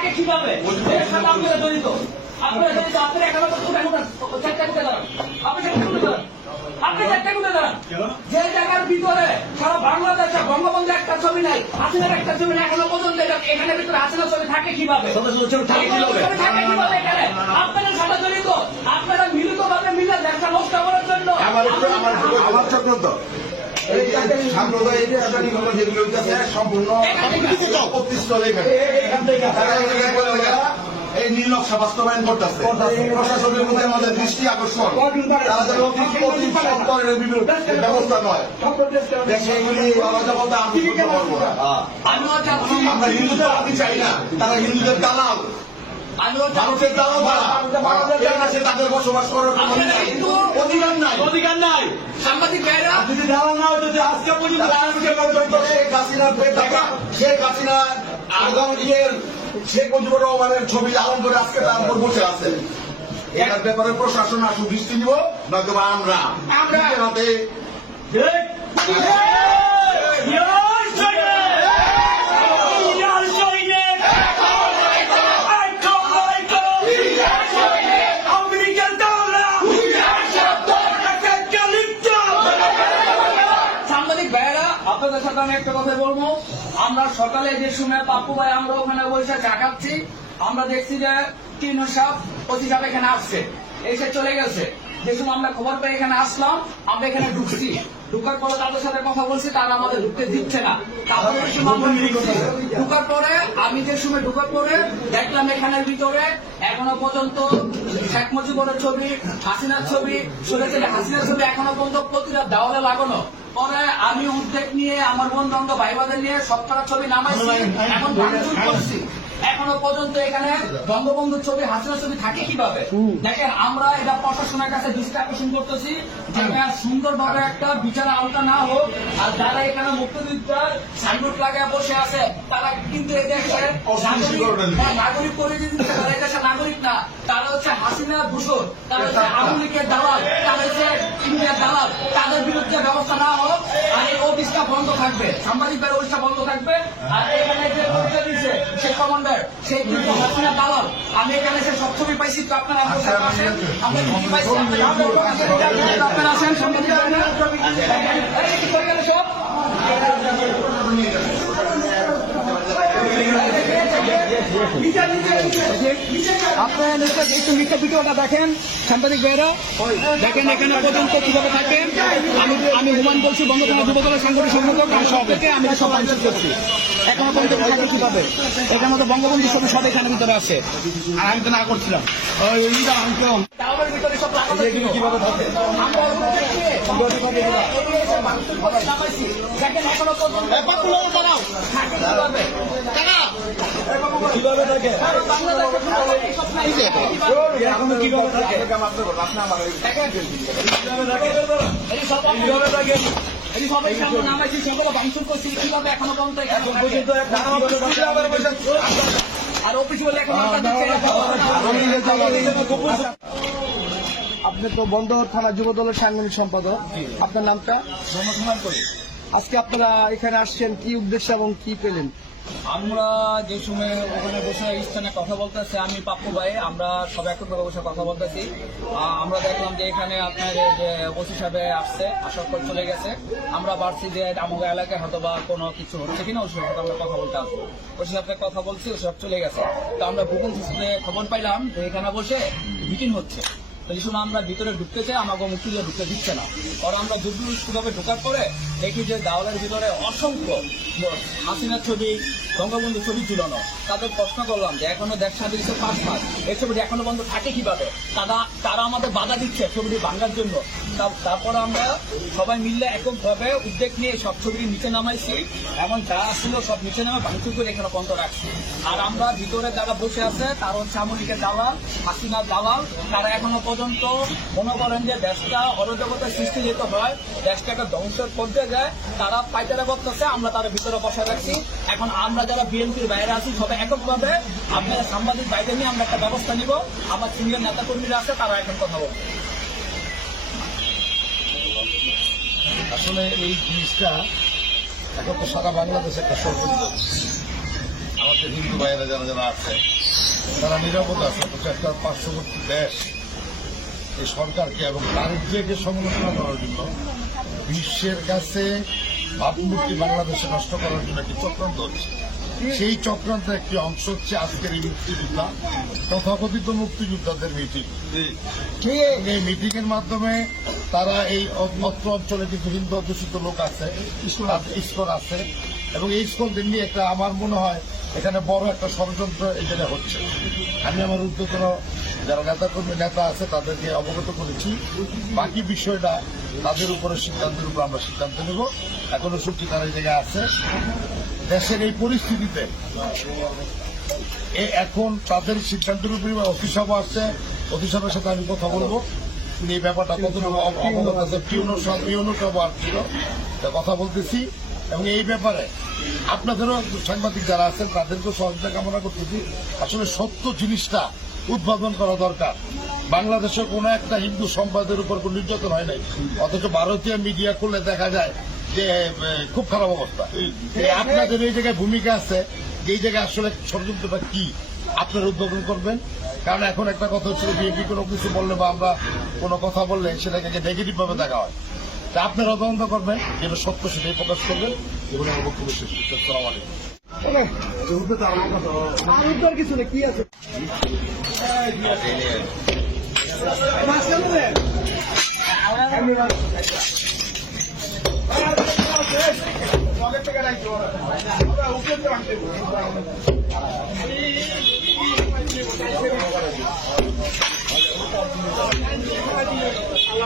থাকে কিভাবে এর সাথে আপনারা জড়িত আপনারা এখানে চেষ্টা করতে দাঁড়ান আপনি চেষ্টা করতে দাঁড়ান আপনি চেষ্টা করতে দাঁড়ান যে জায়গার ভিতরে সারা বাংলাদেশে বঙ্গবন্ধু একটা ছবি নাই হাসিনার একটা ছবি নাই এখনো পর্যন্ত এখানে ভিতরে হাসিনার ছবি থাকে কিভাবে থাকে কিভাবে এখানে আপনারা সাথে জড়িত আপনারা মিলিতভাবে মিলে দেশটা নষ্ট করার জন্য আমার চক্রান্ত সাম্প্রদায়িক যেগুলো সম্পূর্ণ এই নীল নকশা বাস্তবায়ন করতেছে প্রশাসনের মধ্যে আমাদের দৃষ্টি আকর্ষণ তারা যেন ব্যবস্থা নয় সেগুলি অরাজকতা আমি করবো না। আমরা হিন্দুদের আমি চাই না, তারা হিন্দুদের দালাল মানুষের দালাল তাদের বসবাস করার অধিকার নাই। সাংবাদিক ভাইরা যদি দালাল না হতো আজকে পর্যন্ত শেখ হাসিনা আগামীর শেখ মুজিবুর রহমানের ছবি আলম করে আজকে তার উপর বসে আছে। এটার ব্যাপারে প্রশাসন আসু দৃষ্টি দিব, নয়তো আমরা হাতে আপনাদের সাথে আমি একটা কথা বলবো। আমরা সকালে যে সময় পাপ্পু ভাই আমরা ওখানে বসে চা খাচ্ছি, আমরা দেখছি যে টিনু সাহেব ওসি সাহেব এখানে আসছে, এসে চলে গেছে। যে সময় আমরা খবর পেয়ে এখানে আসলাম, আমরা এখানে ঢুকছি, ঢুকার পরে তাদের সাথে কথা বলছি, তারা আমাদের ঢুকতে দিচ্ছে না। ঢুকার পরে আমি যে সময় ঢুকার পরে দেখলাম এখানের ভিতরে এখনো পর্যন্ত শেখ মুজিবুরের ছবি, হাসিনার ছবি, হাসিনার ছবি এখনো পর্যন্ত প্রতিটা দেওয়ালে লাগানো। পরে আমি উদ্যোগ নিয়ে আমার বন্ধু বান্ধব ভাই বোনদের নিয়ে সবকটা ছবি নামাইছি, এখন ভাঙচুর করছি। এখনো পর্যন্ত এখানে বঙ্গবন্ধুর ছবি, হাসিনার ছবি থাকে কিভাবে? দেখেন, আমরা এটা প্রশাসনের কাছে দৃষ্টি আকর্ষণ করতেছি যে সুন্দরভাবে একটা বিচার আওতা না হোক। আর যারা এখানে মুক্তিযুদ্ধের সাইনবোর্ড লাগায় বসে আছে, তারা কিন্তু এদেশের নাগরিক পরিচিতি, তারা এদেশের নাগরিক না, তারা হচ্ছে হাসিনা দূষণ, তারা হচ্ছে আওয়ামী লীগের দালাল, তারা হচ্ছে ইন্ডিয়ার দালাল। তাদের বিরুদ্ধে ব্যবস্থা না হোক আর এই অফিসটা বন্ধ থাকবে, সাংবাদিকদের অফিসটা বন্ধ থাকবে। আর এখানে যে পরিচয় দিচ্ছে সে কমান্ডার, সেই কিন্তু হাসিনা দালাল। আমি এখানে সে সব ছবি পাইছি, তো আপনারা আসেন, আমরা ছবি পাইছি, আপনারা আসেন, সাংবাদিক সব আপনারা একটু মিথ্যা ভিডিওটা দেখেন, সাংবাদিক ভাইরা দেখেন এখানে পর্যন্ত কিভাবে থাকেন। আমি হুমান বলছি, বঙ্গবন্ধু যুবদলের সাংগঠনিক সম্পাদক, আমি সব আলোচনা করছি। এখনো পর্যন্ত থাকে কিভাবে? এখানে তো বঙ্গবন্ধু ছবি সব এখানে ভিতরে আছে, আর আমি তো না করছিলাম ভিতরে সব কিভাবে থাকে দেখেন এখনো পর্যন্ত কিভাবে থাকে এখনো কিভাবে থাকে নামাইছি, সকলে ভাঙচুর করছি কিভাবে এখনো পর্যন্ত আর অফিস বলে আপনি তো বন্দর থানা যুব দলের সাংগঠনিক সম্পাদক, আপনার নামটা? আজকে আপনারা এখানে আসছেন কি উদ্দেশ্যে এবং কি পেলেন? আমরা যে সময় ওখানে বসে স্থানে কথা বলতেছি, আমি পাপ্পু ভাই, আমরা সব একত্রে বসে কথা বলতেছি। আমরা দেখলাম যে এখানে আপনার যে ওসি সাহেব আসছে, আসার পর চলে গেছে। আমরা ভাবছি যে আমাদের এলাকায় হয়তো বা কোনো কিছু হচ্ছে কিনা, ওই সাথে আমরা কথা বলতে আসবো। ওসি সাহেবকে কথা বলছি, ওই সব চলে গেছে। তো আমরা গোপন সূত্রে খবর পাইলাম যে এখানে বসে মিটিং হচ্ছে। এই সময় আমরা ভিতরে ঢুকতে চাই, আমাকে মুক্তিযোদ্ধা ঢুকতে দিচ্ছে না। আর আমরা দুর্বলভাবে ঢোকার পরে দেখি যে দেওয়ালের ভিতরে অসংখ্য হাসিনার ছবি, বঙ্গবন্ধুর ছবি ঝুলানো। তাদের প্রশ্ন করলাম যে এখনো দেশ স্বাধীন 5 মাস, এই ছবিটি এখনো বন্ধ থাকে কিভাবে? তারা আমাদের বাধা দিচ্ছে ছবিটি ভাঙার জন্য। তারপরে আমরা সবাই মিললে এককভাবে উদ্যোগ নিয়ে সব ছবিটি নিচে নামাইছি, এমন যা ছিল সব নিচে নামে ভাঙচুর করে এখানে বন্ধ রাখছি। আর আমরা ভিতরে যারা বসে আছে তারা হচ্ছে আওয়ামী লীগের দালাল, হাসিনার দালাল। তারা এখনো পর্যন্ত মনে করেন যে দেশটা অরাজকতার সৃষ্টি যেতে হয়, দেশটাকে ধ্বংসের পর্যায়ে যায়, তারা পাইতারা করতেছে, আমরা তার ভিতরে বসে রাখছি। এখন আমরা যারা বিএনপির বাইরে আছি সবাই এককভাবে আপনারা সাংবাদিক বাইরে নিয়ে আমরা একটা ব্যবস্থা নিব। আমার সিনিয়র নেতা কর্মীরা আছে, তারা এখন কথা বলবে। আসলে এই জিনিসটা এখন তো সারা বাংলাদেশে একটা আমাদের হিন্দু ভাইয়েরা যারা যারা আছে তারা নিরাপদ আছে, অথচ একটা পার্শ্ববর্তী দেশ এই সরকারকে এবং দারিদ্র্যকে সমালোচনা করার জন্য বিশ্বের কাছে ভাবমূর্তি বাংলাদেশে নষ্ট করার জন্য একটি চক্রান্ত হচ্ছে। সেই চক্রান্তের একটি অংশ হচ্ছে আজকের এই মুক্তিযোদ্ধা, তথাকথিত মুক্তিযোদ্ধাদের মিটিং। এই মিটিং এর মাধ্যমে তারা এই অত্র অঞ্চলে কিছু হিন্দু অধ্যুষিত লোক আছে, ইস্কন আছে, এবং এই ইস্কনদের নিয়ে একটা আমার মনে হয় এখানে বড় একটা ষড়যন্ত্র এই জায়গায় হচ্ছে। আমি আমার উদ্যোতন যারা নেতা আছে তাদেরকে অবগত করেছি। বাকি বিষয়টা তাদের উপরে সিদ্ধান্তের উপর আমরা সিদ্ধান্ত নেব। এখনো সত্যি তারা এই জায়গায় আছে। দেশের এই পরিস্থিতিতে এখন তাদের সিদ্ধান্তের উপরে অফিস সভা আসছে, অফিস সভার সাথে আমি কথা বলবো। তিনি এই ব্যাপারটা কতটুকু অবগত আছে, পিউনো সভা ছিল, কথা বলতেছি। এবং এই ব্যাপারে আপনাদেরও সাংবাদিক যারা আছেন তাদেরকেও সহযোগিতা কামনা করতেছি। আসলে সত্য জিনিসটা উদ্ভাবন করা দরকার। বাংলাদেশের কোন একটা হিন্দু সম্প্রদায়ের উপর কোন নির্যাতন হয় নাই, অথচ ভারতীয় মিডিয়া খুললে দেখা যায় যে খুব খারাপ অবস্থা। আপনাদের এই জায়গায় ভূমিকা আছে, যে এই জায়গায় আসলে ষড়যন্ত্রটা কি আপনারা উদ্ভাবন করবেন। কারণ এখন একটা কথা হচ্ছে বিএনপি কোনো কিছু বললে বা আমরা কোনো কথা বললে সেটাকে নেগেটিভ ভাবে দেখা হয়। তা আপনারা তদন্ত করবেন, যেটা সত্য সেটাই প্রকাশ করবেন। এগুলো আমার বক্তব্য শেষ করছি। আসসালামু আলাইকুম। উত্তর কিছু নেই, কি আছে? উপরে